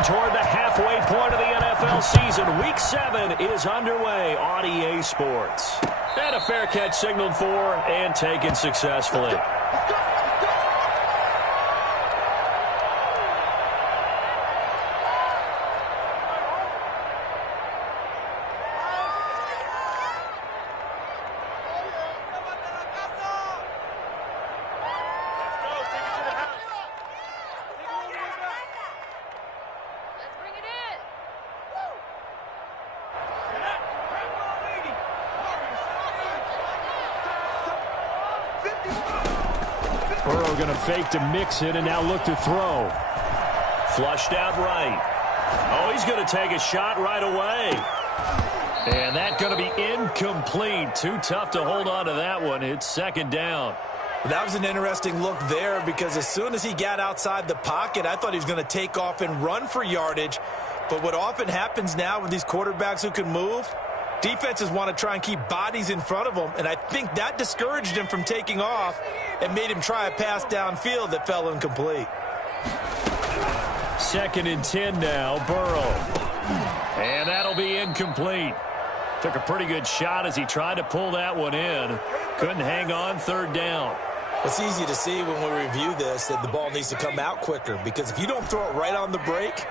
Marching toward the halfway point of the NFL season. Week 7 is underway on EA Sports. And a fair catch signaled for and taken successfully. Burrow going to fake to mix it and now look to throw. Flushed out right. Oh, he's going to take a shot right away. And that's going to be incomplete. Too tough to hold on to that one. It's second down. That was an interesting look there because as soon as he got outside the pocket, I thought he was going to take off and run for yardage. But what often happens now with these quarterbacks who can move, defenses want to try and keep bodies in front of them, and I think that discouraged him from taking off and made him try a pass downfield that fell incomplete. 2nd and 10 now, Burrow. And that'll be incomplete. Took a pretty good shot as he tried to pull that one in. Couldn't hang on, 3rd down. It's easy to see when we review this that the ball needs to come out quicker because if you don't throw it right on the break,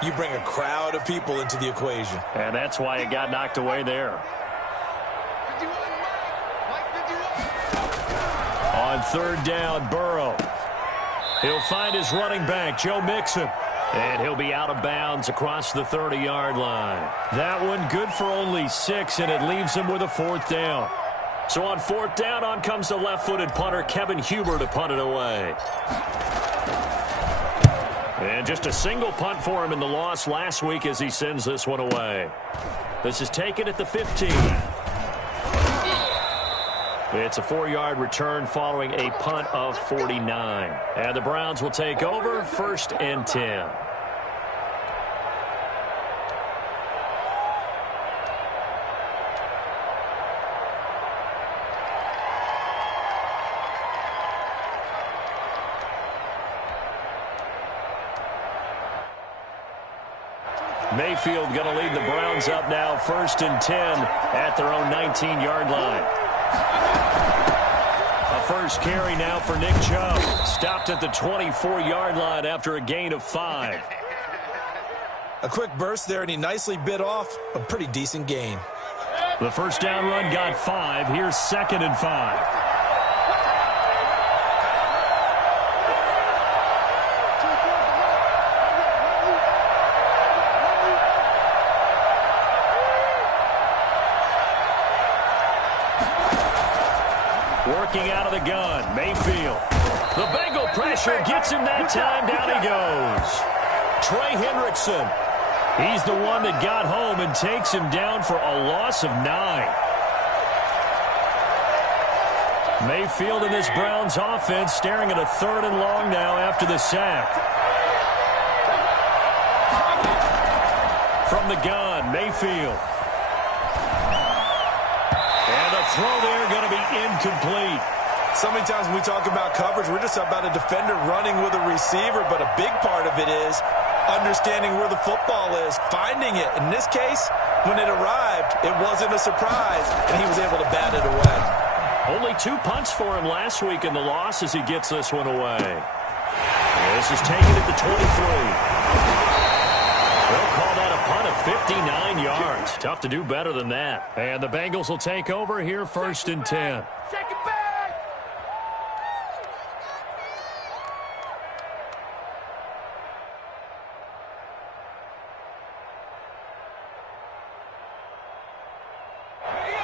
you bring a crowd of people into the equation. And that's why it got knocked away there. On 3rd down, Burrow. He'll find his running back, Joe Mixon. And he'll be out of bounds across the 30-yard line. That one good for only 6, and it leaves him with a 4th down. So on 4th down, on comes the left-footed punter, Kevin Huber, to punt it away. And just a single punt for him in the loss last week as he sends this one away. This is taken at the 15. It's a 4-yard return following a punt of 49. And the Browns will take over 1st and 10. Mayfield going to lead the Browns up now 1st and 10 at their own 19-yard line. A first carry now for Nick Chubb. Stopped at the 24-yard line after a gain of 5. A quick burst there, and he nicely bit off a pretty decent gain. The first down run got 5. Here's 2nd and 5. Working out of the gun, Mayfield. The Bengal pressure gets him that time. Down he goes. Trey Hendrickson. He's the one that got home and takes him down for a loss of 9. Mayfield and this Browns offense staring at a 3rd and long now after the sack. From the gun, Mayfield. And the throw there going to be incomplete. So many times when we talk about coverage, we're just about a defender running with a receiver, but a big part of it is understanding where the football is, finding it. In this case, when it arrived, it wasn't a surprise, and he was able to bat it away. Only 2 punts for him last week in the loss as he gets this one away. This is taken at the 23. They'll call that a punt of 59 yards. Tough to do better than that. And the Bengals will take over here 1st and 10.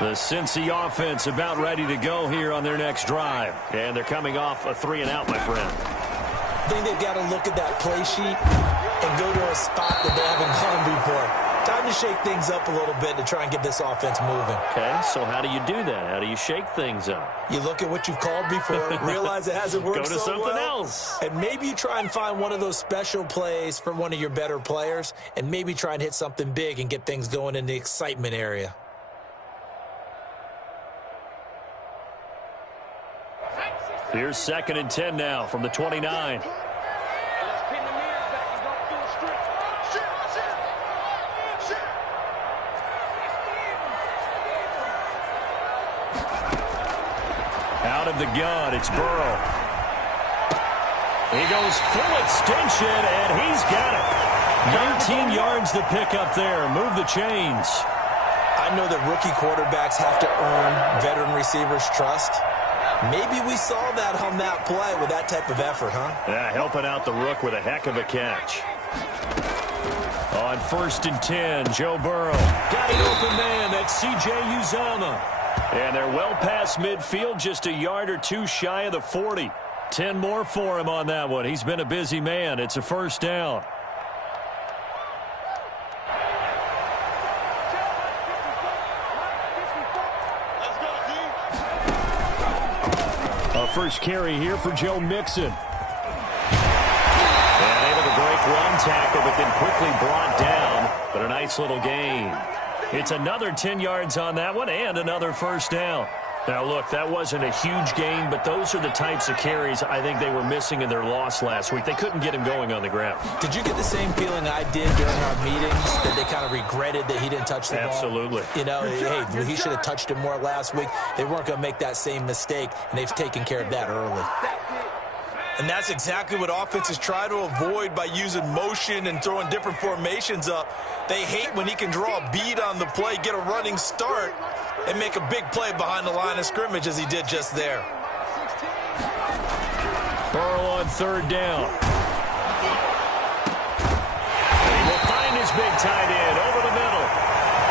The Cincy offense about ready to go here on their next drive. And they're coming off a 3-and-out, my friend. I think they've got to look at that play sheet and go to a spot that they haven't gone before. Time to shake things up a little bit to try and get this offense moving. Okay, so how do you do that? How do you shake things up? You look at what you've called before, realize it hasn't worked so well. Go to something else. And maybe you try and find one of those special plays from one of your better players, and maybe try and hit something big and get things going in the excitement area. Here's 2nd and 10 now from the 29. Out of the gun, it's Burrow. He goes full extension, and he's got it. 19 yards to pick up there. Move the chains. I know that rookie quarterbacks have to earn veteran receivers' trust. Maybe we saw that on that play with that type of effort, huh? Yeah, helping out the rook with a heck of a catch. On 1st and 10, Joe Burrow. Got an open man. That's C.J. Uzomah. And they're well past midfield, just a yard or two shy of the 40. 10 more for him on that one. He's been a busy man. It's a first down. A first carry here for Joe Mixon. And able to break one tackle, but then quickly brought down. But a nice little gain. It's another 10 yards on that one and another first down. Now, look, that wasn't a huge gain, but those are the types of carries I think they were missing in their loss last week. They couldn't get him going on the ground. Did you get the same feeling I did during our meetings, that they kind of regretted that he didn't touch the ball? Absolutely. You know, hey, he should have touched it more last week. They weren't going to make that same mistake, and they've taken care of that early. And that's exactly what offenses try to avoid by using motion and throwing different formations up. They hate when he can draw a bead on the play, get a running start, and make a big play behind the line of scrimmage as he did just there. Burrow on 3rd down. And he will find his big tight end over the middle.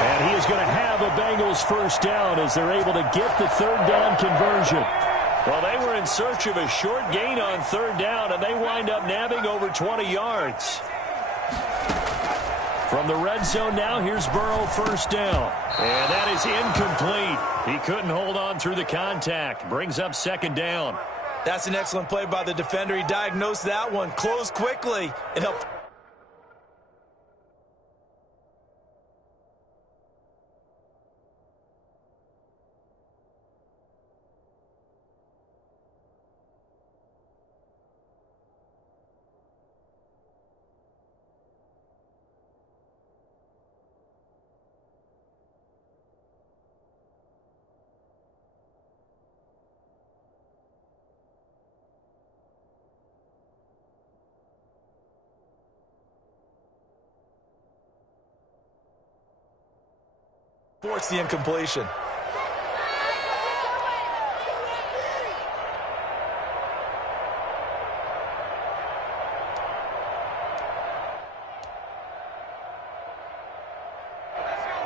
And he is going to have a Bengals first down as they're able to get the 3rd down conversion. Well, they were in search of a short gain on 3rd down, and they wind up nabbing over 20 yards. From the red zone now, here's Burrow, first down. And that is incomplete. He couldn't hold on through the contact. Brings up 2nd down. That's an excellent play by the defender. He diagnosed that one, closed quickly, and helped. Force the incompletion.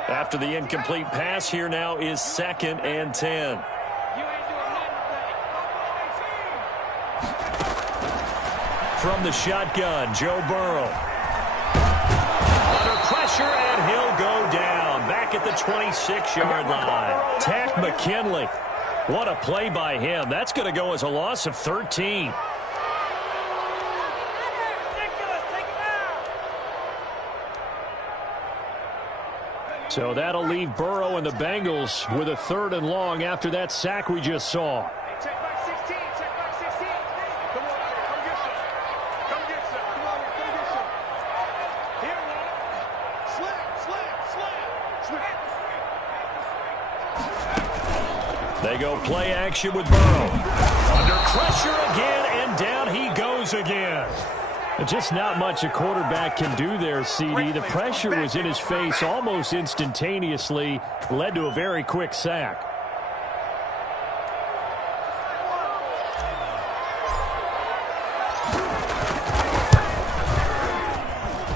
After the incomplete pass, here now is 2nd and 10. From the shotgun, Joe Burrow. Under pressure, and he'll go down. Back at the 26-yard line. Takk McKinley. What a play by him. That's going to go as a loss of 13. So that'll leave Burrow and the Bengals with a 3rd and long after that sack we just saw. They go play action with Burrow. Under pressure again, and down he goes again. Just not much a quarterback can do there, CD. The pressure was in his face almost instantaneously, led to a very quick sack.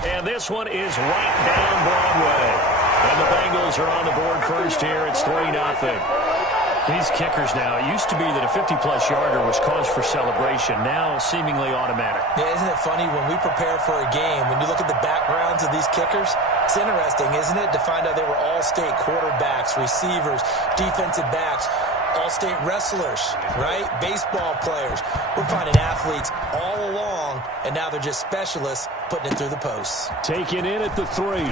And this one is right down Broadway. And the Bengals are on the board first here. It's 3-0. These kickers now, it used to be that a 50-plus yarder was cause for celebration. Now, seemingly automatic. Yeah, isn't it funny when we prepare for a game, when you look at the backgrounds of these kickers, it's interesting, isn't it, to find out they were all-state quarterbacks, receivers, defensive backs, all-state wrestlers, right? Baseball players. We're finding athletes all along, and now they're just specialists putting it through the posts. Taken in at the 3.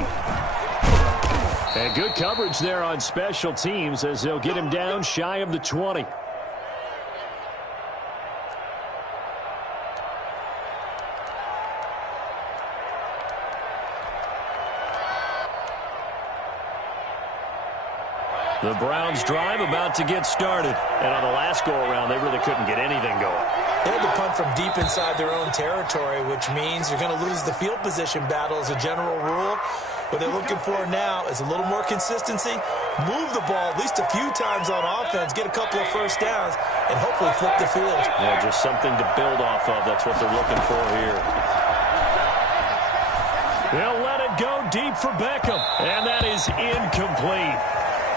And good coverage there on special teams as they'll get him down shy of the 20. The Browns drive about to get started. And on the last go-around, they really couldn't get anything going. They had to punt from deep inside their own territory, which means you're going to lose the field position battle as a general rule. What they're looking for now is a little more consistency, move the ball at least a few times on offense, get a couple of first downs, and hopefully flip the field. Yeah, just something to build off of. That's what they're looking for here. They'll let it go deep for Beckham, and that is incomplete.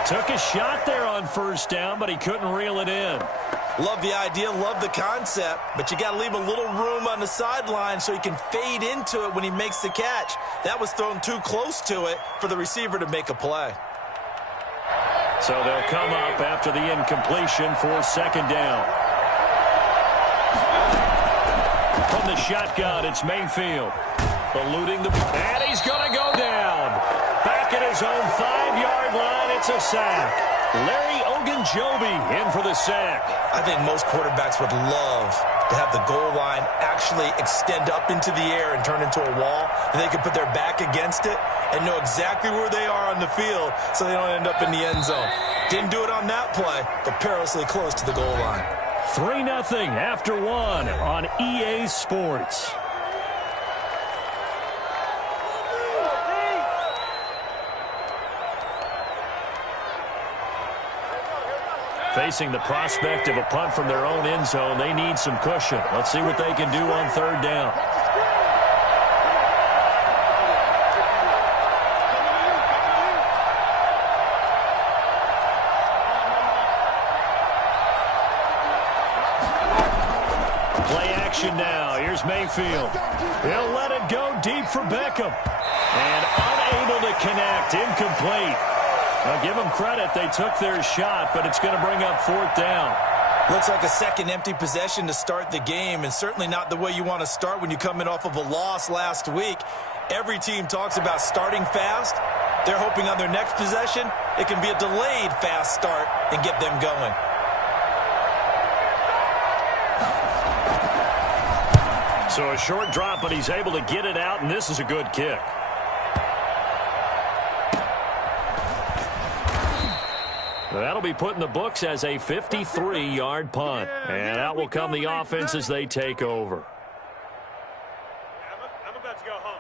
Took a shot there on first down, but he couldn't reel it in. Love the idea, love the concept, but you got to leave a little room on the sideline so he can fade into it when he makes the catch. That was thrown too close to it for the receiver to make a play. So they'll come up after the incompletion for second down. From the shotgun, it's Mayfield. Eluding the... And he's going to go down. Back at his own 5-yard line, it's a sack. Larry Ogunjobi in for the sack. I think most quarterbacks would love to have the goal line actually extend up into the air and turn into a wall, and they can put their back against it and know exactly where they are on the field so they don't end up in the end zone. Didn't do it on that play, but perilously close to the goal line. 3-0 after 1 on EA Sports. Facing the prospect of a punt from their own end zone, they need some cushion. Let's see what they can do on third down. Play action now. Here's Mayfield. He'll let it go deep for Beckham. And unable to connect. Incomplete. Now, give them credit. They took their shot, but it's going to bring up fourth down. Looks like a second empty possession to start the game, and certainly not the way you want to start when you're coming off of a loss last week. Every team talks about starting fast. They're hoping on their next possession, it can be a delayed fast start and get them going. So a short drop, but he's able to get it out, and this is a good kick. That'll be put in the books as a 53-yard punt. And out will come the offense as they take over. I'm about to go home.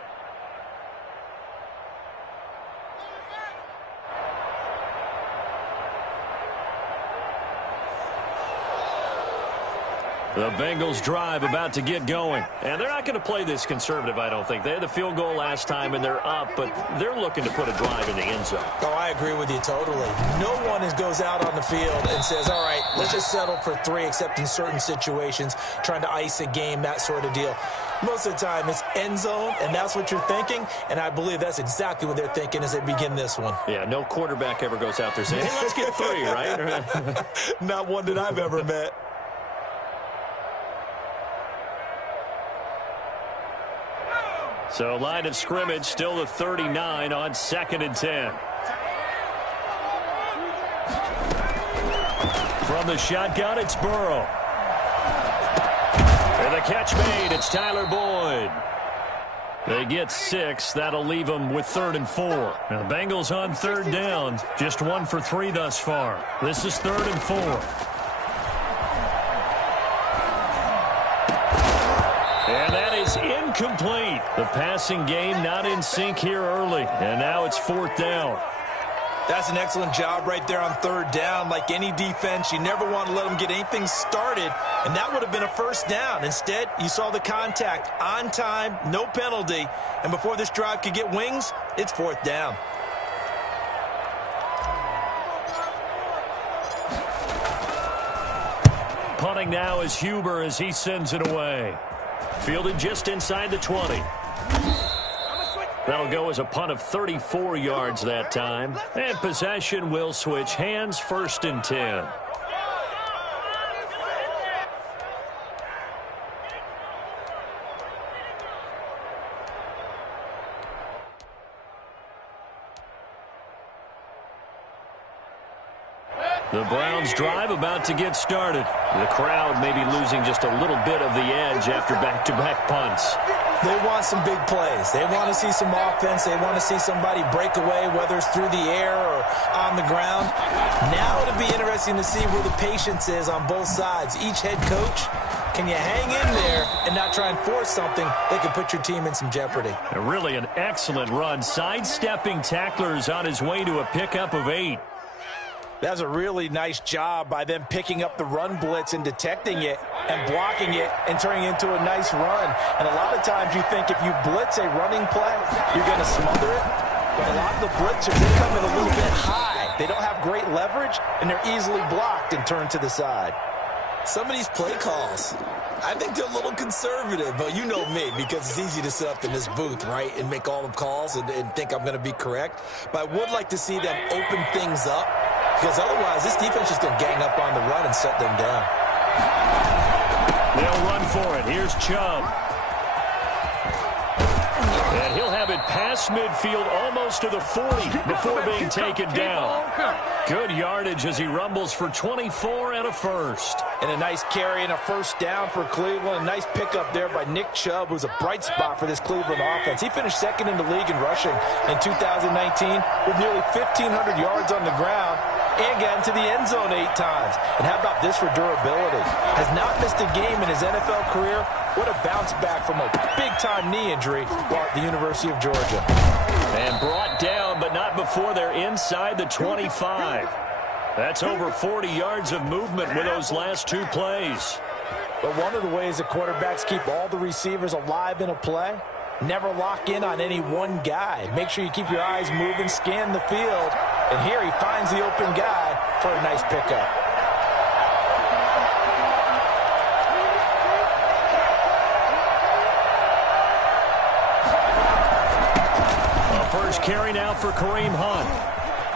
The Bengals drive about to get going. And they're not going to play this conservative, I don't think. They had the field goal last time, and they're up, but they're looking to put a drive in the end zone. Oh, I agree with you totally. No one goes out on the field and says, all right, let's just settle for 3, except in certain situations, trying to ice a game, that sort of deal. Most of the time, it's end zone, and that's what you're thinking, and I believe that's exactly what they're thinking as they begin this one. Yeah, no quarterback ever goes out there saying, hey, let's get 3, right? Not one that I've ever met. So line of scrimmage still the 39 on 2nd and 10. From the shotgun, it's Burrow. And the catch made, it's Tyler Boyd. They get 6. That'll leave them with 3rd and 4. Now the Bengals on 3rd down. Just 1 for 3 thus far. This is 3rd and 4. And that is incomplete. The passing game not in sync here early. And now it's 4th down. That's an excellent job right there on 3rd down. Like any defense, you never want to let them get anything started, and that would have been a first down. Instead, you saw the contact on time, no penalty, and before this drive could get wings, it's 4th down. Punting now is Huber as he sends it away. Fielded just inside the 20. That'll go as a punt of 34 yards that time. And possession will switch hands, 1st and 10. The Browns drive about to get started. The crowd may be losing just a little bit of the edge after back-to-back punts. They want some big plays. They want to see some offense. They want to see somebody break away, whether it's through the air or on the ground. Now it'll be interesting to see where the patience is on both sides. Each head coach, can you hang in there and not try and force something that could put your team in some jeopardy? Really an excellent run. Sidestepping tacklers on his way to a pickup of 8. That's a really nice job by them picking up the run blitz and detecting it and blocking it and turning it into a nice run. And a lot of times you think if you blitz a running play, you're going to smother it. But a lot of the blitzers, they come in a little bit high. They don't have great leverage, and they're easily blocked and turned to the side. Some of these play calls, I think they're a little conservative, but you know me, because it's easy to sit up in this booth, right, and make all the calls and think I'm going to be correct. But I would like to see them open things up, because otherwise this defense is going to gang up on the run and shut them down. They'll run for it. Here's Chubb. And he'll have it past midfield almost to the 40 before being taken down. Good yardage as he rumbles for 24 and a first. And a nice carry and a first down for Cleveland. A nice pickup there by Nick Chubb, who's a bright spot for this Cleveland offense. He finished second in the league in rushing in 2019 with nearly 1,500 yards on the ground and got into the end zone 8 times. And how about this for durability? Has not missed a game in his NFL career. What a bounce back from a big-time knee injury while at the University of Georgia. And brought down, but not before they're inside the 25. That's over 40 yards of movement with those last 2 plays. But one of the ways that quarterbacks keep all the receivers alive in a play, never lock in on any one guy. Make sure you keep your eyes moving, scan the field. And here he finds the open guy for a nice pickup. First carry now for Kareem Hunt.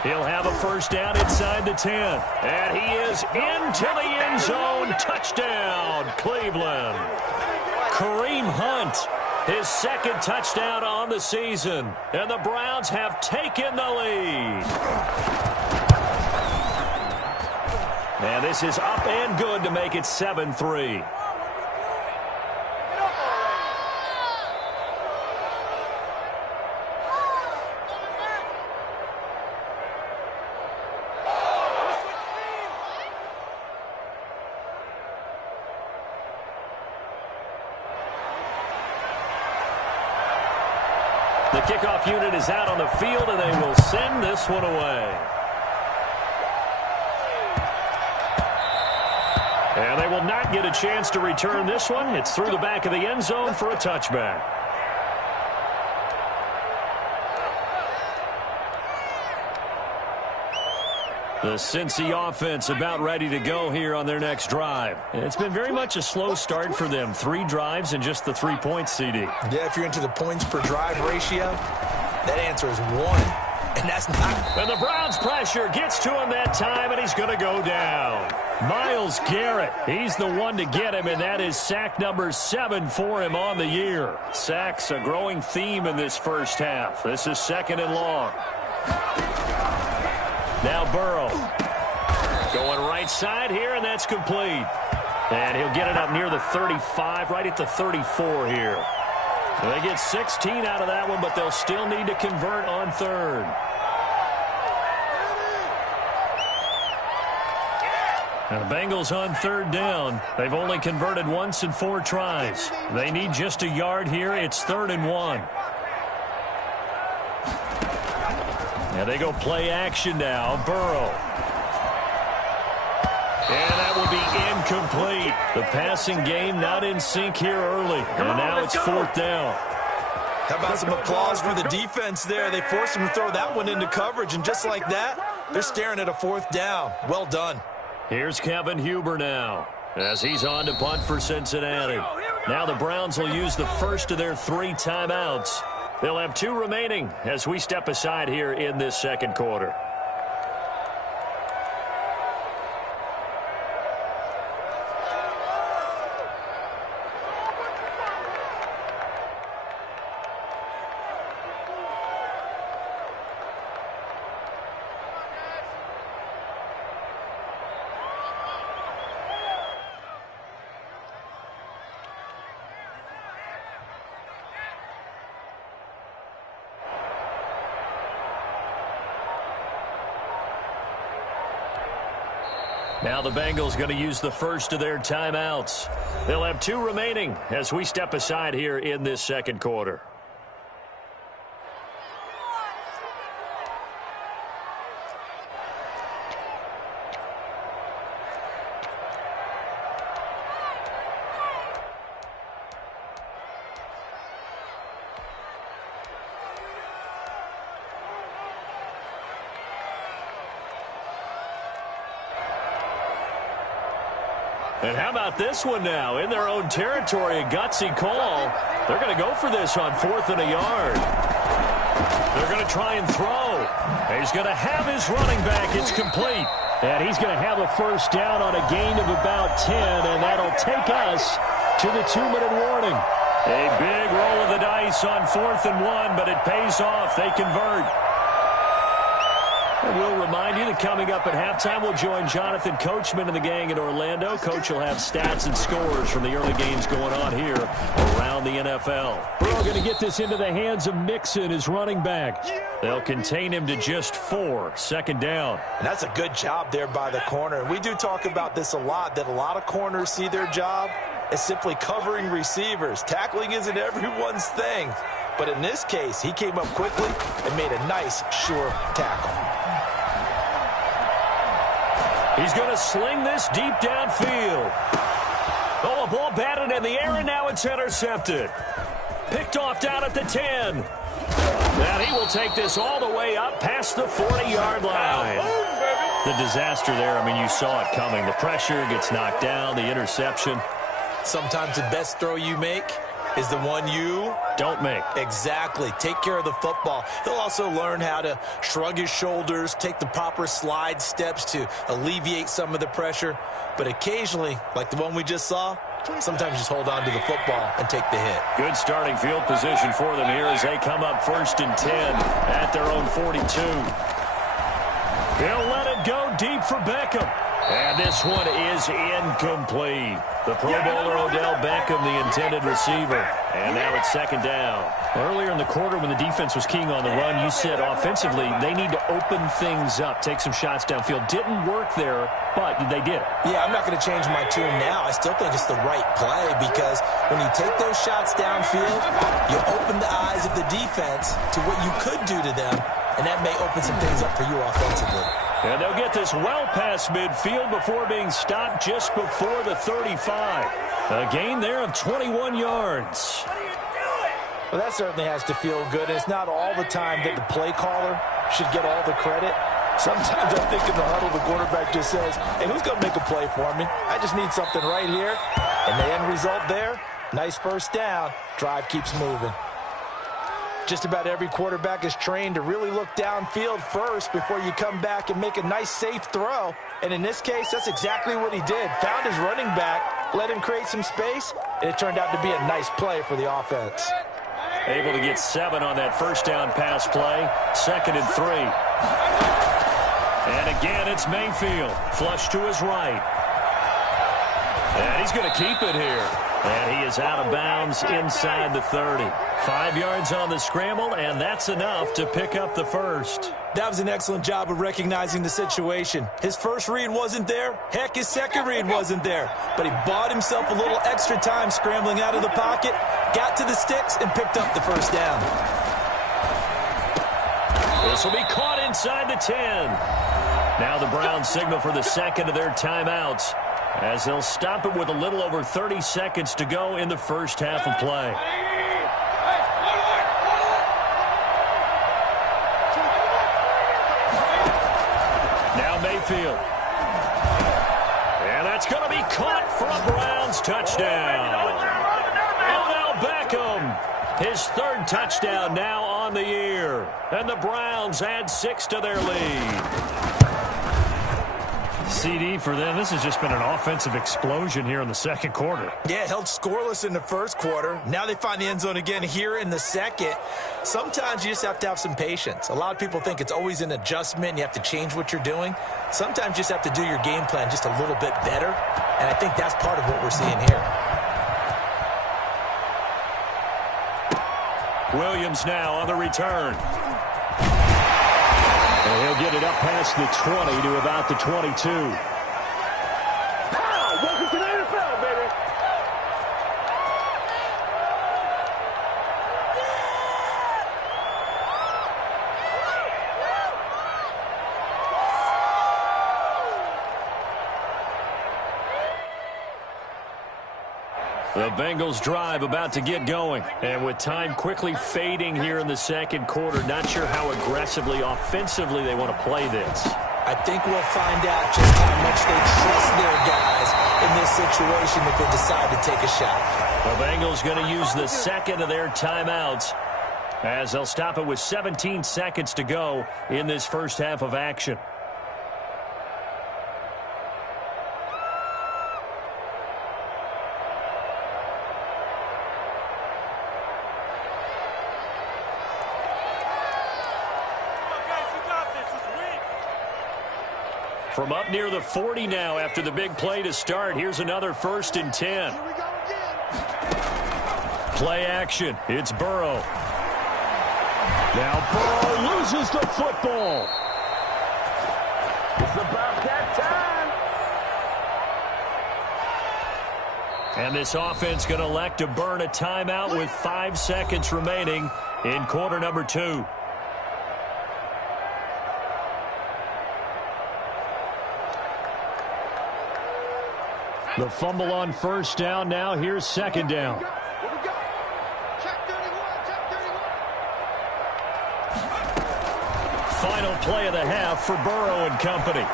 He'll have a first down inside the 10. And he is into the end zone. Touchdown, Cleveland. Kareem Hunt, his second touchdown on the season. And the Browns have taken the lead. And this is up and good to make it 7-3. The kickoff unit is out on the field, and they will send this one away. And they will not get a chance to return this one. It's through the back of the end zone for a touchback. The Cincy offense about ready to go here on their next drive. It's been very much a slow start for them. 3 drives and just the 3 points, CD. Yeah, if you're into the points per drive ratio, that answer is 1. And that's not. And the Browns pressure gets to him that time, and he's going to go down. Myles Garrett, he's the one to get him, and that is sack number 7 for him on the year. Sacks a growing theme in this first half. This is 2nd and long. Now Burrow going right side here, and that's complete. And he'll get it up near the 35, right at the 34 here. They get 16 out of that one, but they'll still need to convert on 3rd. Now the Bengals on 3rd down. They've only converted once in 4 tries. They need just a yard here. It's 3rd and 1. And they go play action now. Burrow. And that will be incomplete. The passing game not in sync here early. And now it's 4th down. How about some applause for the defense there? They forced him to throw that one into coverage, and just like that, they're staring at a 4th down. Well done. Here's Kevin Huber now as he's on to punt for Cincinnati. Now the Browns will use the first of their 3 timeouts. They'll have 2 remaining as we step aside here in this second quarter. Now the Bengals going to use the first of their timeouts. They'll have 2 remaining as we step aside here in this second quarter. And how about this one now? In their own territory, a gutsy call. They're going to go for this on 4th and a yard. They're going to try and throw. He's going to have his running back. It's complete. And he's going to have a first down on a gain of about 10, and that'll take us to the 2-minute warning. A big roll of the dice on 4th and 1, but it pays off. They convert. And we'll remind you that coming up at halftime, we'll join Jonathan Coachman and the gang in Orlando. Coach will have stats and scores from the early games going on here around the NFL. We're all going to get this into the hands of Mixon, his running back. They'll contain him to just 4, second down. And that's a good job there by the corner. We do talk about this a lot, that a lot of corners see their job as simply covering receivers. Tackling isn't everyone's thing. But in this case, he came up quickly and made a nice, sure tackle. He's going to sling this deep downfield. Oh, a ball batted in the air, and now it's intercepted. Picked off down at the 10. And he will take this all the way up past the 40-yard line. The disaster there, I mean, you saw it coming. The pressure gets knocked down, the interception. Sometimes the best throw you make is the one you don't make. Exactly. Take care of the football. He'll also learn how to shrug his shoulders, take the proper slide steps to alleviate some of the pressure. But occasionally, like the one we just saw, sometimes just hold on to the football and take the hit. Good starting field position for them here as they come up 1st and 10 at their own 42. He'll let it go deep for Beckham. And this one is incomplete. The Pro Bowler Odell Beckham, the intended receiver. And now it's second down. Earlier in the quarter when the defense was keying on the run, you said offensively they need to open things up, take some shots downfield. Didn't work there, but they did. Yeah, I'm not going to change my tune now. I still think it's the right play because when you take those shots downfield, you open the eyes of the defense to what you could do to them, and that may open some things up for you offensively. And they'll get this well past midfield before being stopped just before the 35. A gain there of 21 yards. Well, that certainly has to feel good. It's not all the time that the play caller should get all the credit. Sometimes I think in the huddle, the quarterback just says, hey, who's going to make a play for me? I just need something right here. And the end result there, nice first down. Drive keeps moving. Just about every quarterback is trained to really look downfield first before you come back and make a nice, safe throw. And in this case, that's exactly what he did. Found his running back, let him create some space, and it turned out to be a nice play for the offense. Able to get 7 on that first down pass play. 2nd and 3. And again, it's Mayfield. Flush to his right. And he's going to keep it here. And he is out of bounds inside the 30. 5 yards on the scramble, and that's enough to pick up the first. That was an excellent job of recognizing the situation. His first read wasn't there. Heck, his second read wasn't there. But he bought himself a little extra time scrambling out of the pocket, got to the sticks, and picked up the first down. This will be caught inside the 10. Now the Browns signal for the second of their timeouts as they'll stop it with a little over 30 seconds to go in the first half of play. Now Mayfield. And that's going to be caught for a Browns touchdown. Odell Beckham, his 3rd touchdown now on the year. And the Browns add 6 to their lead. CD for them. This has just been an offensive explosion here in the second quarter. Yeah, held scoreless in the first quarter. Now they find the end zone again here in the second. Sometimes you just have to have some patience. A lot of people think it's always an adjustment and you have to change what you're doing. Sometimes you just have to do your game plan just a little bit better, and I think that's part of what we're seeing here. Williams now on the return. And he'll get it up past the 20 to about the 22. The Bengals drive about to get going. And with time quickly fading here in the second quarter, not sure how aggressively, offensively they want to play this. I think we'll find out just how much they trust their guys in this situation if they decide to take a shot. The Bengals going to use the second of their timeouts as they'll stop it with 17 seconds to go in this first half of action. From up near the 40 now after the big play to start. Here's another 1st and 10. Play action. It's Burrow. Now Burrow loses the football. It's about that time. And this offense going to elect to burn a timeout with 5 seconds remaining in quarter number 2. The fumble on first down. Now here's second down. Final play of the half for Burrow and company.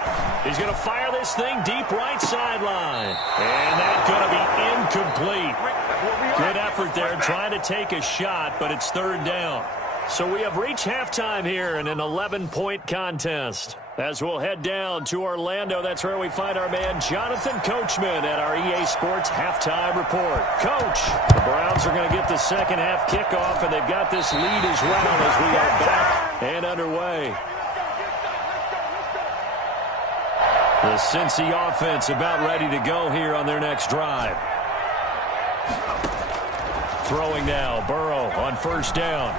He's going to fire this thing deep right sideline. And that's going to be incomplete. Good effort there trying to take a shot, but it's third down. So we have reached halftime here in an 11-point contest. As we'll head down to Orlando, that's where we find our man Jonathan Coachman at our EA Sports Halftime Report. Coach, the Browns are going to get the second half kickoff, and they've got this lead as well as we are back and underway. The Cincy offense about ready to go here on their next drive. Throwing now, Burrow on first down.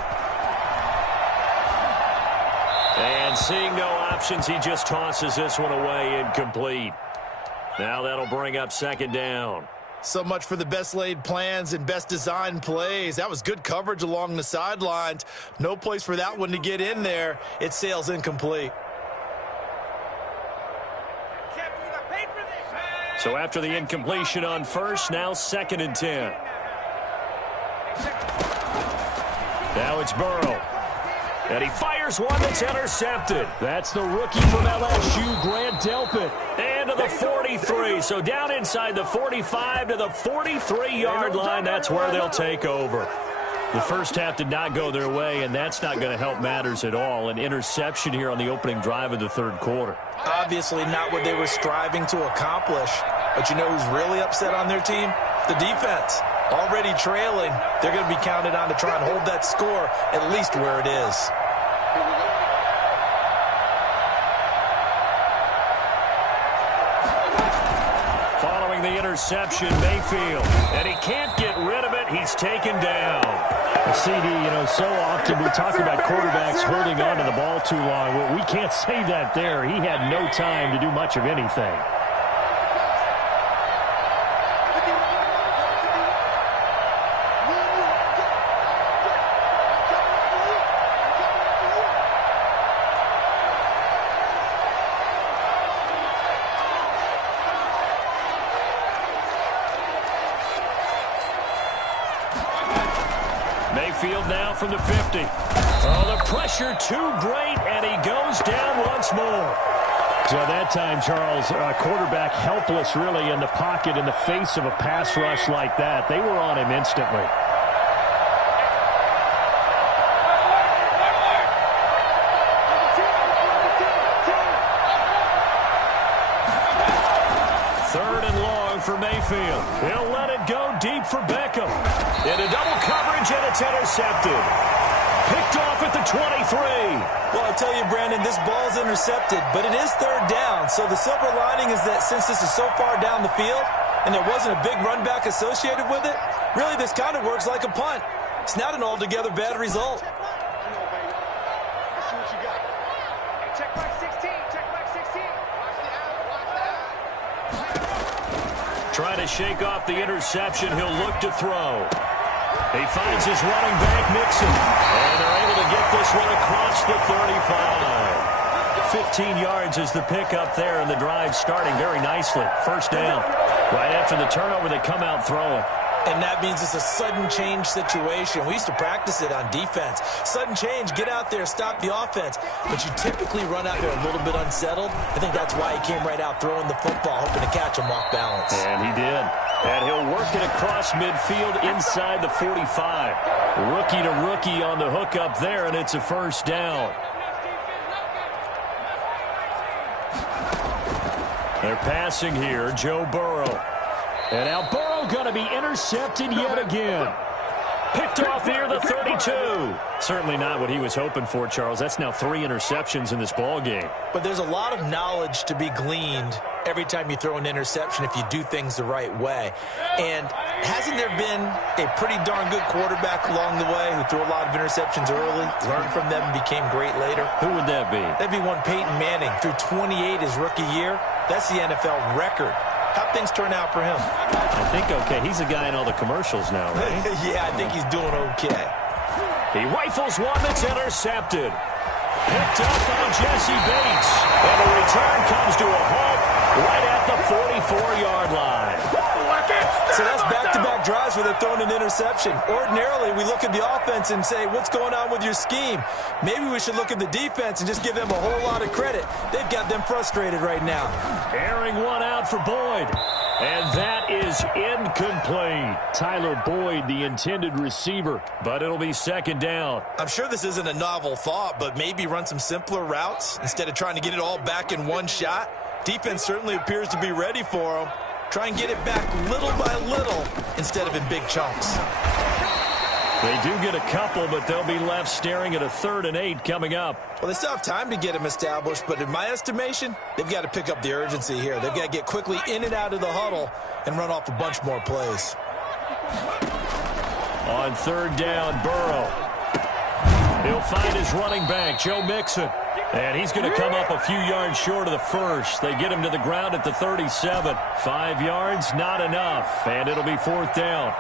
And seeing no options, he just tosses this one away, incomplete. Now that'll bring up second down. So much for the best laid plans and best designed plays. That was good coverage along the sidelines. No place for that one to get in there. It sails incomplete. So after the incompletion on first, now 2nd and 10. Now it's Burrow. And he fires one that's intercepted. That's the rookie from LSU, Grant Delpit. And to the 43. So down inside the 45 to the 43-yard line. That's where they'll take over. The first half did not go their way, and that's not going to help matters at all. An interception here on the opening drive of the third quarter. Obviously not what they were striving to accomplish. But you know who's really upset on their team? The defense. Already trailing, they're going to be counted on to try and hold that score at least where it is. Following the interception, Mayfield. And he can't get rid of it. He's taken down. CD, so often we talk about quarterbacks holding on to the ball too long. Well, we can't say that there. He had no time to do much of anything. Mayfield now from the 50. Oh, the pressure too great, and he goes down once more. So that time, Charles, quarterback helpless really in the pocket in the face of a pass rush like that. They were on him instantly. Third and long for Mayfield. He'll let it go deep for Beckham. Into double coverage, and it's intercepted. Picked off at the 23. Well, I tell you, Brandon, this ball's intercepted, but it is third down. So the silver lining is that since this is so far down the field and there wasn't a big run back associated with it, really this kind of works like a punt. It's not an altogether bad result. Trying to shake off the interception. He'll look to throw. He finds his running back, Mixon. And they're able to get this one across the 35. 15 yards is the pickup there, and the drive starting very nicely. First down. Right after the turnover, they come out throwing. And that means it's a sudden change situation. We used to practice it on defense. Sudden change, get out there, stop the offense. But you typically run out there a little bit unsettled. I think that's why he came right out throwing the football, hoping to catch him off balance. And he did. And he'll work it across midfield inside the 45. Rookie to rookie on the hook up there, and it's a first down. They're passing here, Joe Burrow. And now Burrow going to be intercepted yet again. Picked off near the 32. Certainly not what he was hoping for, Charles. That's now 3 interceptions in this ball game. But there's a lot of knowledge to be gleaned every time you throw an interception if you do things the right way. And hasn't there been a pretty darn good quarterback along the way who threw a lot of interceptions early, learned from them, and became great later? Who would that be? That'd be one Peyton Manning. Threw 28 his rookie year. That's the NFL record. How'd things turn out for him? I think okay. He's a guy in all the commercials now, right? Yeah, I think he's doing okay. He rifles one that's intercepted. Picked up on Jesse Bates. And the return comes to a halt right at the 44-yard line. So that's back-to-back drives where they're throwing an interception. Ordinarily, we look at the offense and say, what's going on with your scheme? Maybe we should look at the defense and just give them a whole lot of credit. They've got them frustrated right now. Airing one out for Boyd. And that is incomplete. Tyler Boyd, the intended receiver, but it'll be second down. I'm sure this isn't a novel thought, but maybe run some simpler routes instead of trying to get it all back in one shot. Defense certainly appears to be ready for them. Try and get it back little by little instead of in big chunks. They do get a couple, but they'll be left staring at a 3rd and 8 coming up. Well, they still have time to get them established, but in my estimation, they've got to pick up the urgency here. They've got to get quickly in and out of the huddle and run off a bunch more plays. On 3rd down, Burrow. He'll find his running back, Joe Mixon. And he's going to come up a few yards short of the first. They get him to the ground at the 37. 5 yards, not enough. And it'll be 4th down.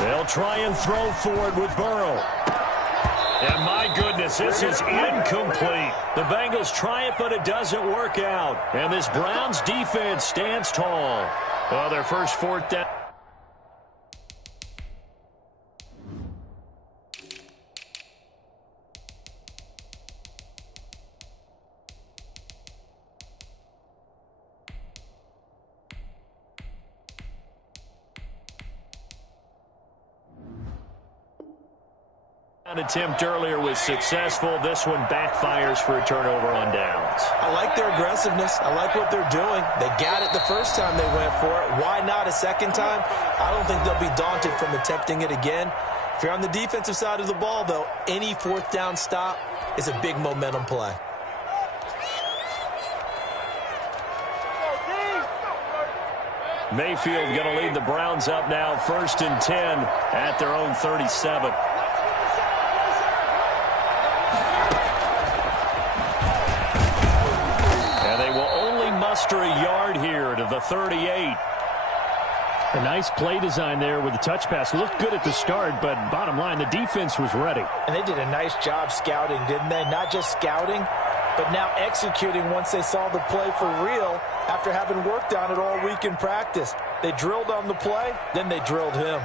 They'll try and throw for it with Burrow. And my goodness, this is incomplete. The Bengals try it, but it doesn't work out. And this Browns defense stands tall. Well, their first 4th down. An attempt earlier was successful. This one backfires for a turnover on downs. I like their aggressiveness. I like what they're doing. They got it the first time they went for it. Why not a second time? I don't think they'll be daunted from attempting it again. If you're on the defensive side of the ball, though, any 4th down stop is a big momentum play. Mayfield going to lead the Browns up now, 1st and 10 at their own 37. A yard here to the 38. A nice play design there with the touch pass. Looked good at the start, but bottom line, the defense was ready. And they did a nice job scouting, didn't they? Not just scouting, but now executing once they saw the play for real after having worked on it all week in practice. They drilled on the play, then they drilled him.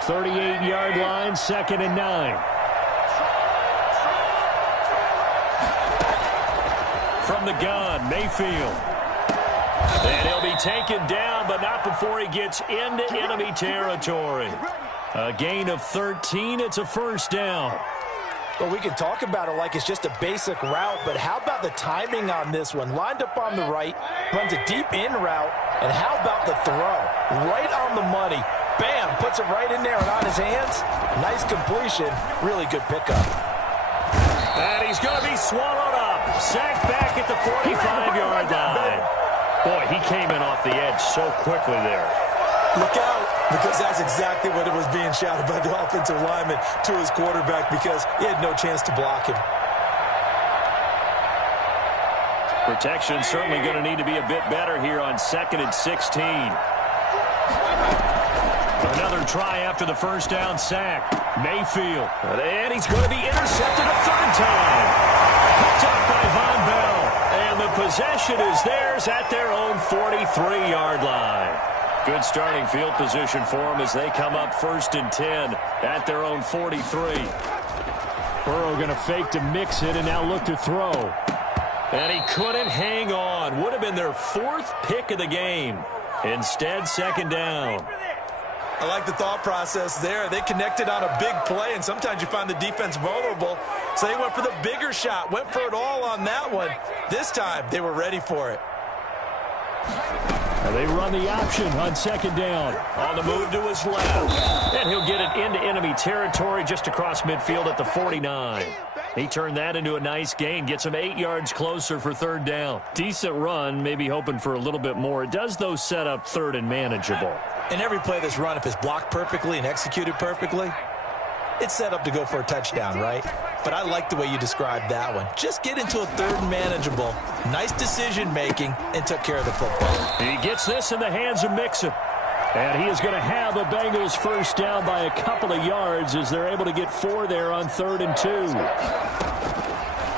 38-yard line, 2nd and 9. From the gun, Mayfield. And he'll be taken down, but not before he gets into enemy territory. A gain of 13. It's a first down. Well, we can talk about it like it's just a basic route, but how about the timing on this one? Lined up on the right, runs a deep in route, and how about the throw? Right on the money. Bam, puts it right in there and on his hands. Nice completion. Really good pickup. And he's going to be swallowed up. Sacked back at the 45-yard line. Boy, he came in off the edge so quickly there. Look out, because that's exactly what it was being shouted by the offensive lineman to his quarterback, because he had no chance to block him. Protection certainly going to need to be a bit better here on 2nd and 16. Another try after the first down sack. Mayfield. And he's going to be intercepted a 3rd time. Picked up by Von Bell. And the possession is theirs at their own 43-yard line. Good starting field position for them as they come up 1st and 10 at their own 43. Burrow going to fake to mix it and now look to throw. And he couldn't hang on. Would have been their 4th pick of the game. Instead, 2nd down. I like the thought process there. They connected on a big play, and sometimes you find the defense vulnerable. So they went for the bigger shot, went for it all on that one. This time, they were ready for it. They run the option on 2nd down. On the move to his left. And he'll get it into enemy territory just across midfield at the 49. He turned that into a nice gain. Gets him 8 yards closer for 3rd down. Decent run, maybe hoping for a little bit more. It does, though, set up 3rd and manageable. And every play that's run, if it's blocked perfectly and executed perfectly, it's set up to go for a touchdown, right? But I like the way you described that one. Just get into a 3rd and manageable, nice decision-making, and took care of the football. He gets this in the hands of Mixon. And he is going to have the Bengals 1st down by a couple of yards as they're able to get 4 there on 3rd and 2.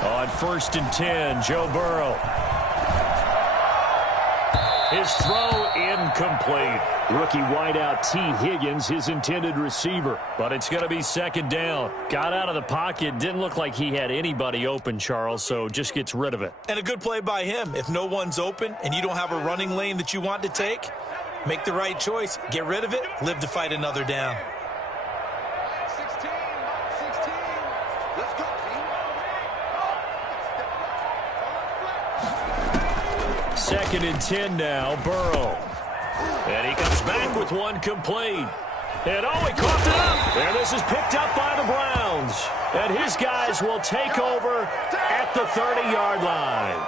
On 1st and 10, Joe Burrow. His throw incomplete. Rookie wideout T. Higgins, his intended receiver. But it's going to be 2nd down. Got out of the pocket. Didn't look like he had anybody open, Charles, so just gets rid of it. And a good play by him. If no one's open and you don't have a running lane that you want to take, make the right choice. Get rid of it. Live to fight another down. 16. Let's go. 2nd and 10 now, Burrow. And he comes back with one complete. And he coughed it up. And this is picked up by the Browns. And his guys will take over at the 30-yard line.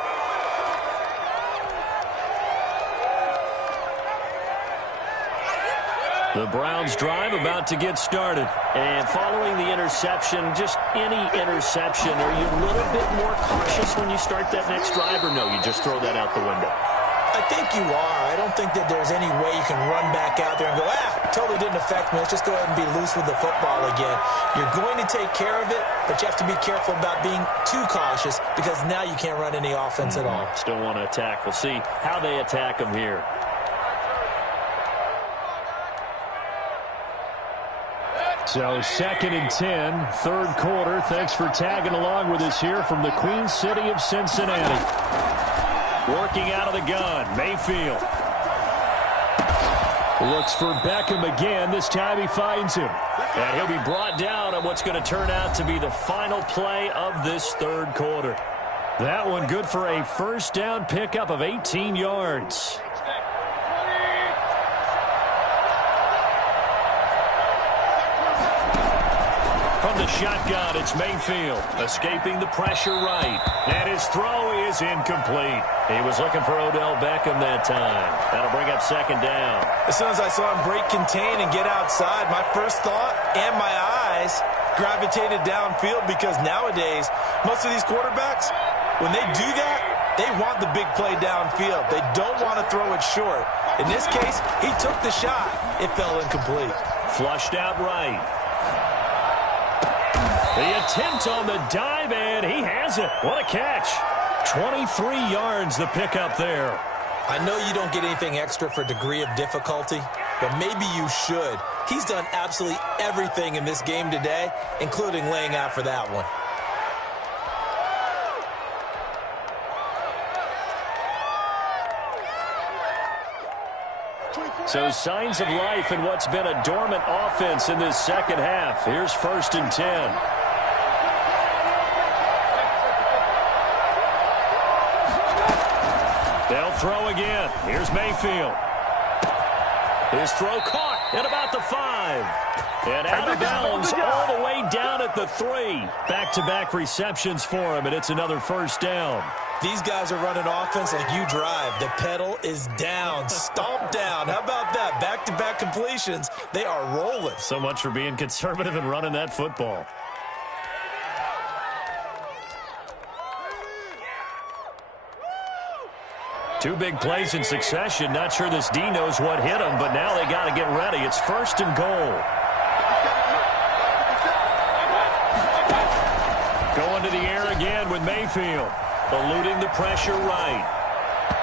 The Browns drive about to get started. And following the interception, just any interception, are you a little bit more cautious when you start that next drive, or no, you just throw that out the window? I think you are. I don't think that there's any way you can run back out there and go, totally didn't affect me. Let's just go ahead and be loose with the football again. You're going to take care of it, but you have to be careful about being too cautious because now you can't run any offense at all. Still want to attack. We'll see how they attack them here. So 2nd and 10, 3rd quarter. Thanks for tagging along with us here from the Queen City of Cincinnati. Working out of the gun, Mayfield. Looks for Beckham again. This time he finds him. And he'll be brought down on what's going to turn out to be the final play of this 3rd quarter. That one good for a 1st down pickup of 18 yards. From the shotgun, it's Mayfield, escaping the pressure right. And his throw is incomplete. He was looking for Odell Beckham that time. That'll bring up 2nd down. As soon as I saw him break contain and get outside, my first thought and my eyes gravitated downfield because nowadays, most of these quarterbacks, when they do that, they want the big play downfield. They don't want to throw it short. In this case, he took the shot. It fell incomplete. Flushed out right. The attempt on the dive, and he has it. What a catch. 23 yards the pickup there. I know you don't get anything extra for degree of difficulty, but maybe you should. He's done absolutely everything in this game today, including laying out for that one. So signs of life in what's been a dormant offense in this 2nd half. Here's 1st and 10. They'll throw again. Here's Mayfield. His throw caught at about the 5. And out of bounds all the way down at the 3. Back-to-back receptions for him, and it's another 1st down. These guys are running offense like you drive. The pedal is down, stomped down. How about that? Back-to-back completions. They are rolling. So much for being conservative and running that football. Two big plays in succession. Not sure this D knows what hit him, but now they got to get ready. It's 1st and goal. Going to the air again with Mayfield. Eluding the pressure right.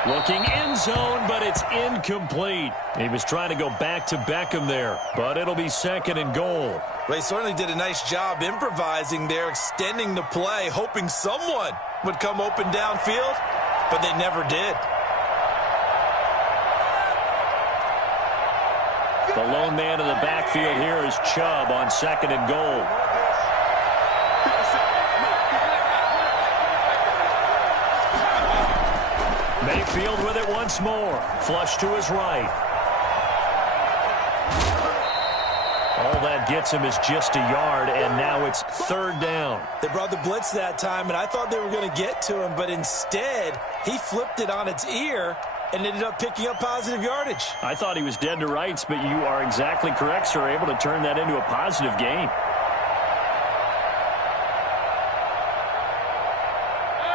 Looking end zone, but it's incomplete. He was trying to go back to Beckham there, but it'll be 2nd and goal. They certainly did a nice job improvising there, extending the play, hoping someone would come open downfield, but they never did. The lone man in the backfield here is Chubb on 2nd and goal. Mayfield with it once more. Flush to his right. All that gets him is just a yard, and now it's 3rd down. They brought the blitz that time, and I thought they were going to get to him, but instead, he flipped it on its ear and ended up picking up positive yardage. I thought he was dead to rights, but you are exactly correct, sir. Able to turn that into a positive gain.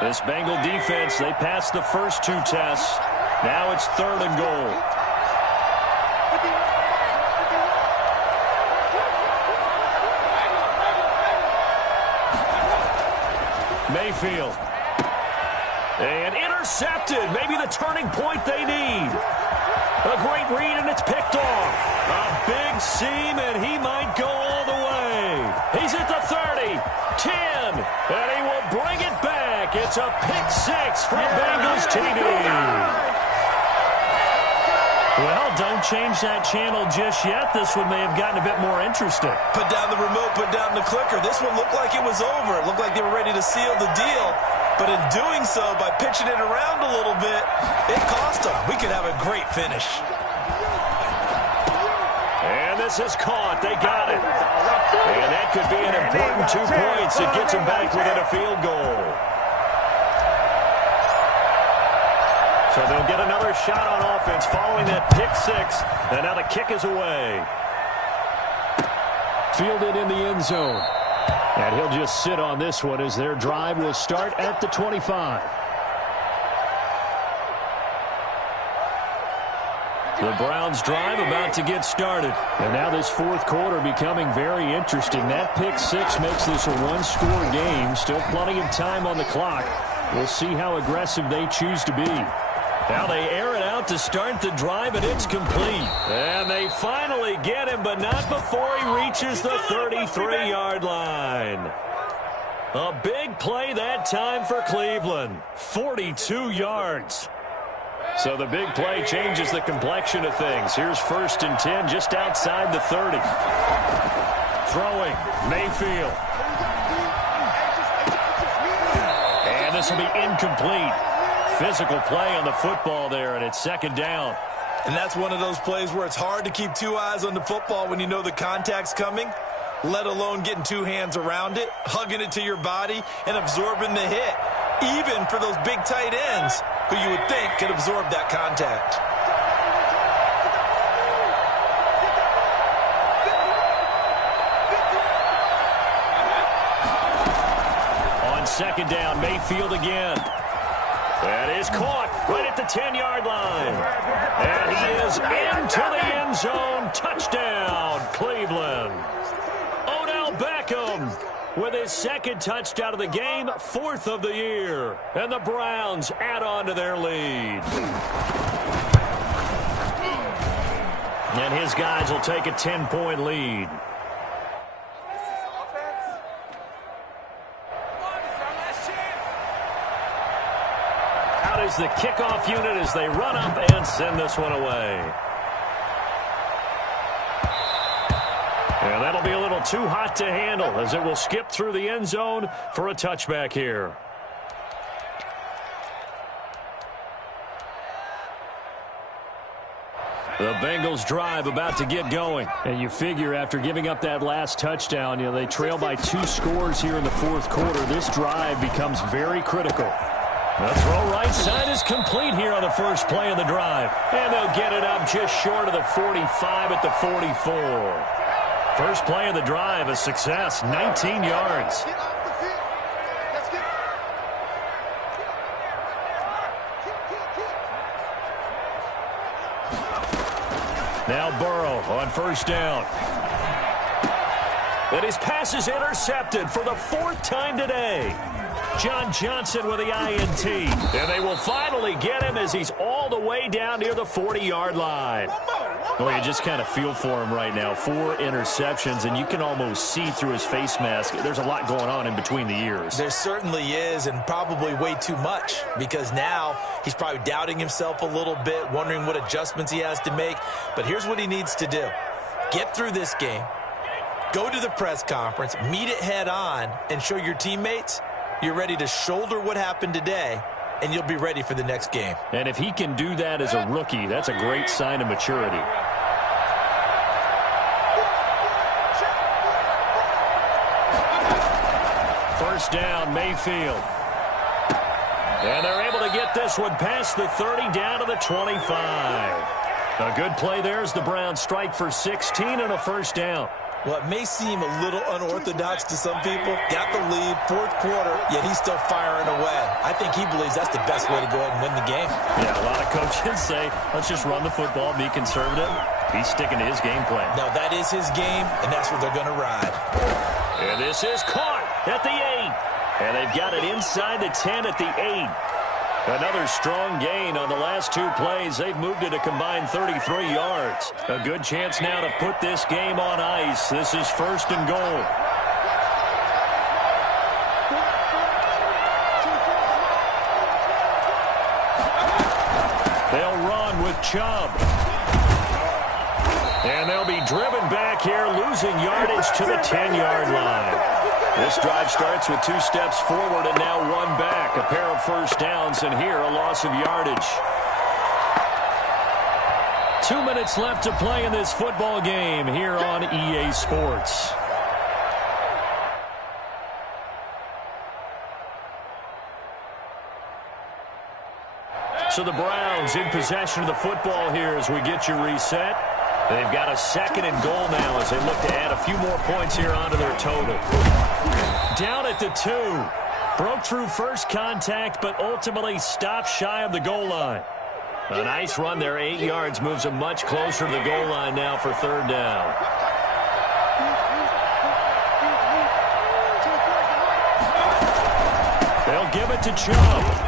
This Bengal defense, they passed the first 2 tests. Now it's 3rd and goal. Mayfield. And intercepted. Maybe the turning point they need. A great read, and it's picked off. A big seam, and he might go all the way. He's at the 30, 10, and he will bring it back. It's a pick 6 for Bengals TD. Well, don't change that channel just yet. This one may have gotten a bit more interesting. Put down the remote, put down the clicker. This one looked like it was over. It looked like they were ready to seal the deal. But in doing so, by pitching it around a little bit, it cost them. We could have a great finish. And this is caught. They got it. And that could be an important 2 points. It gets them back within a field goal. So they'll get another shot on offense following that pick 6. And now the kick is away. Fielded in the end zone. And he'll just sit on this one as their drive will start at the 25. The Browns drive about to get started. And now this 4th quarter becoming very interesting. That pick 6 makes this a 1-score game. Still plenty of time on the clock. We'll see how aggressive they choose to be. Now they air it out to start the drive, and it's complete. And they finally get him, but not before he reaches the 33-yard line. A big play that time for Cleveland. 42 yards. So the big play changes the complexion of things. Here's 1st and 10 just outside the 30. Throwing, Mayfield. And this will be incomplete. Physical play on the football there, and it's 2nd down. And that's one of those plays where it's hard to keep 2 eyes on the football when you know the contact's coming, let alone getting 2 hands around it, hugging it to your body, and absorbing the hit, even for those big tight ends who you would think could absorb that contact. On 2nd down, Mayfield again. That is caught right at the 10-yard line. And he is into the end zone. Touchdown, Cleveland. Odell Beckham with his 2nd touchdown of the game, 4th of the year. And the Browns add on to their lead. And his guys will take a 10-point lead. Out is the kickoff unit as they run up and send this one away. And that'll be a little too hot to handle as it will skip through the end zone for a touchback here. The Bengals drive about to get going. And you figure after giving up that last touchdown, they trail by 2 scores here in the 4th quarter. This drive becomes very critical. The throw right side is complete here on the first play of the drive. And they'll get it up just short of the 45 at the 44. First play of the drive, a success, 19 yards. Now Burrow on 1st down. And his pass is intercepted for the 4th time today. John Johnson with the INT. And they will finally get him as he's all the way down near the 40-yard line. Well, you just kind of feel for him right now. 4 interceptions, and you can almost see through his face mask. There's a lot going on in between the ears. There certainly is, and probably way too much, because now he's probably doubting himself a little bit, wondering what adjustments he has to make. But here's what he needs to do. Get through this game, go to the press conference, meet it head on, and show your teammates you're ready to shoulder what happened today, and you'll be ready for the next game. And if he can do that as a rookie, that's a great sign of maturity. First down, Mayfield. And they're able to get this one past the 30 down to the 25. A good play there as the Browns strike for 16 and a first down. Well, it may seem a little unorthodox to some people. Got the lead, 4th quarter, yet he's still firing away. I think he believes that's the best way to go ahead and win the game. Yeah, a lot of coaches say, let's just run the football, be conservative. He's sticking to his game plan. No, that is his game, and that's what they're going to ride. And this is caught at the 8. And they've got it inside the 10 at the 8. Another strong gain on the last 2 plays. They've moved it a combined 33 yards. A good chance now to put this game on ice. This is 1st and goal. They'll run with Chubb. And they'll be driven back here, losing yardage to the 10-yard line. This drive starts with 2 steps forward and now 1 back. A pair of first downs, and here a loss of yardage. 2 minutes left to play in this football game here on EA Sports. So the Browns in possession of the football here as we get you reset. They've got a 2nd and goal now as they look to add a few more points here onto their total. Down at the 2. Broke through first contact, but ultimately stopped shy of the goal line. A nice run there, 8 yards, moves them much closer to the goal line now for 3rd down. They'll give it to Chubb.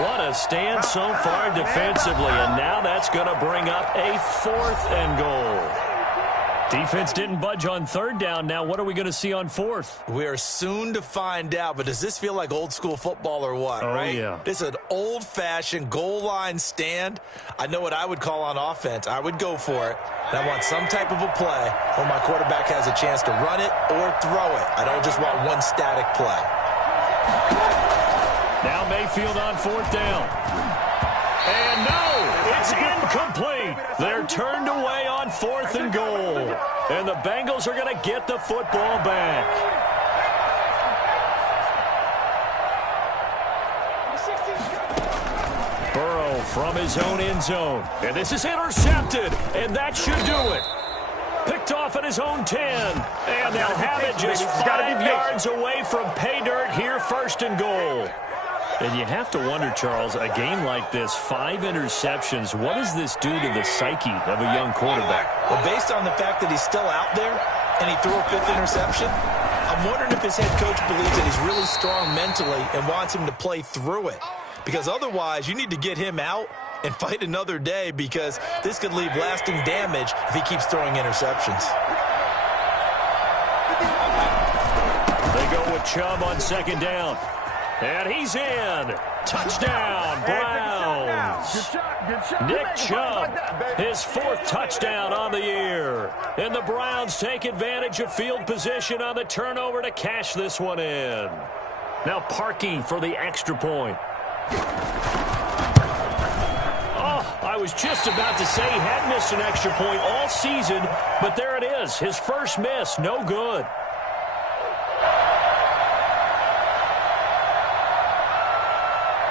What a stand so far defensively, and now that's going to bring up a 4th and goal. Defense didn't budge on 3rd down. Now what are we going to see on 4th? We are soon to find out, but does this feel like old school football or what, right? Yeah. This is an old-fashioned goal line stand. I know what I would call on offense. I would go for it, and I want some type of a play where my quarterback has a chance to run it or throw it. I don't just want one static play. Now Mayfield on 4th down. And no, it's incomplete. They're turned away on 4th and goal. And the Bengals are going to get the football back. Burrow from his own end zone. And this is intercepted. And that should do it. Picked off at his own 10. And they'll have it just 5 yards away from pay dirt here, 1st and goal. And you have to wonder, Charles, a game like this, 5 interceptions, what does this do to the psyche of a young quarterback? Well, based on the fact that he's still out there and he threw a 5th interception, I'm wondering if his head coach believes that he's really strong mentally and wants him to play through it. Because otherwise, you need to get him out and fight another day, because this could leave lasting damage if he keeps throwing interceptions. They go with Chubb on 2nd down. And he's in. Touchdown, Browns. Nick Chubb, his 4th touchdown on the year. And the Browns take advantage of field position on the turnover to cash this one in. Now Parkey for the extra point. Oh, I was just about to say he had missed an extra point all season, but there it is. His first miss, no good.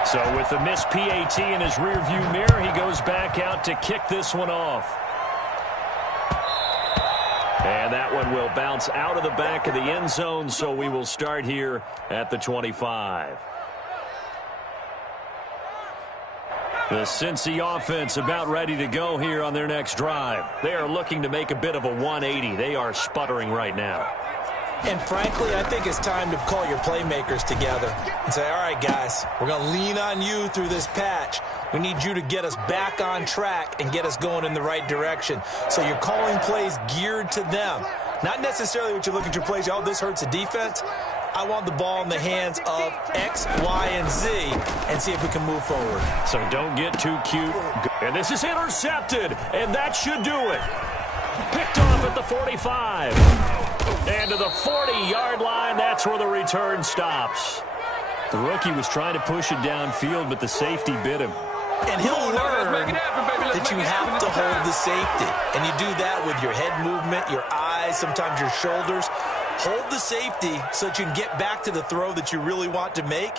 So with the missed PAT in his rearview mirror, he goes back out to kick this one off. And that one will bounce out of the back of the end zone, so we will start here at the 25. The Cincy offense about ready to go here on their next drive. They are looking to make a bit of a 180. They are sputtering right now. And frankly, I think it's time to call your playmakers together and say, all right, guys, we're going to lean on you through this patch. We need you to get us back on track and get us going in the right direction. So you're calling plays geared to them. Not necessarily what you look at your plays, oh, this hurts the defense. I want the ball in the hands of X, Y, and Z and see if we can move forward. So don't get too cute. And this is intercepted, and that should do it. Picked off at the 45. And to the 40-yard line, that's where the return stops. The rookie was trying to push it downfield, but the safety bit him. And he'll learn that you have to hold the safety. And you do that with your head movement, your eyes, sometimes your shoulders. Hold the safety so that you can get back to the throw that you really want to make.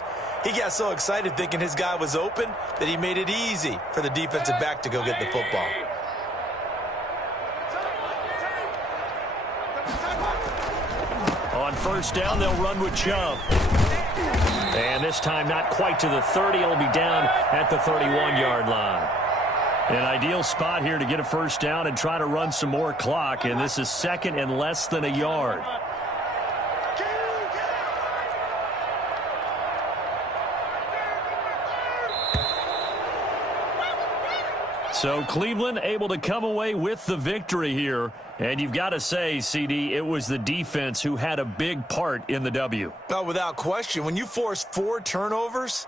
He got so excited thinking his guy was open that he made it easy for the defensive back to go get the football. On first down, they'll run with Chubb. And this time not quite to the 30. It'll be down at the 31-yard line. An ideal spot here to get a first down and try to run some more clock. And this is second and less than a yard. So Cleveland able to come away with the victory here. And you've got to say, CD, it was the defense who had a big part in the W. Oh, without question. When you force 4 turnovers,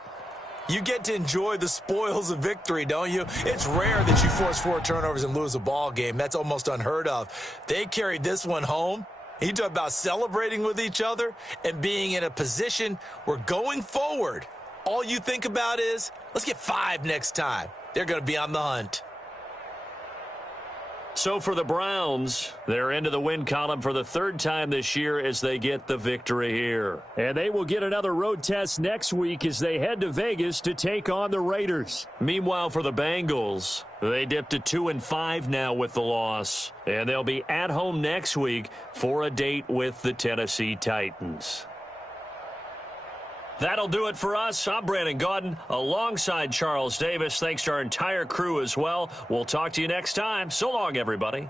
you get to enjoy the spoils of victory, don't you? It's rare that you force 4 turnovers and lose a ball game. That's almost unheard of. They carried this one home. You talk about celebrating with each other and being in a position where going forward, all you think about is, let's get 5 next time. They're going to be on the hunt. So for the Browns, they're into the win column for the 3rd time this year as they get the victory here. And they will get another road test next week as they head to Vegas to take on the Raiders. Meanwhile, for the Bengals, they dipped to 2-5 now with the loss. And they'll be at home next week for a date with the Tennessee Titans. That'll do it for us. I'm Brandon Gaudin alongside Charles Davis. Thanks to our entire crew as well. We'll talk to you next time. So long, everybody.